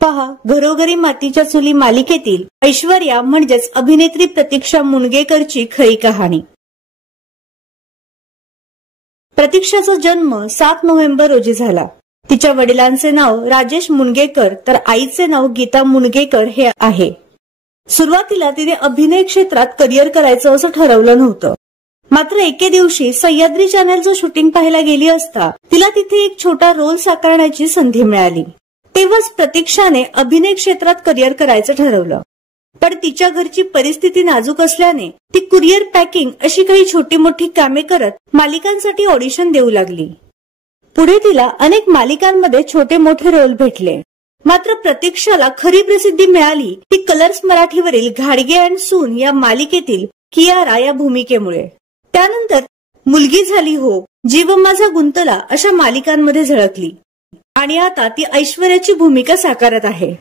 पहा, घरोघरी मातीच्या चुली मालिकेतील ऐश्वर्या म्हणजेच अभिनेत्री प्रतीक्षा मुनगेकरची खरी कहाणी। प्रतीक्षाचा जन्म 7 नोव्हेंबर रोजी झाला। तिच्या वडिलांचे नाव राजेश मुनगेकर तर आईचे नाव गीता मुनगेकर हे आहे। सुरुवातीला तिने अभिनय क्षेत्रात करिअर करायचं असं ठरवलं नव्हतं। मात्र एके दिवशी सह्याद्री चॅनलचं शूटिंग पाहायला गेली असता तिला तिथे एक छोटा रोल साकारण्याची संधी मिळाली। तेव्हाच प्रतीक्षाने अभिनय क्षेत्रात करिअर करायचं ठरवलं। पण तिच्या घरची परिस्थिती नाजूक असल्याने ती कुरिअर पॅकिंग अशी काही छोटी मोठी कामे करत मालिकांसाठी ऑडिशन देऊ लागली। पुढे तिला अनेक मालिकांमध्ये छोटे मोठे रोल भेटले। मात्र प्रतीक्षाला खरी प्रसिद्धी मिळाली ती कलर्स मराठीवरील घाडगे अँड सून या मालिकेतील कियारा या भूमिकेमुळे। त्यानंतर मुलगी झाली हो, जीव माझा गुंतला अशा मालिकांमध्ये झळकली आणि आता ती ऐश्वर्याची भूमिका साकारत आहे।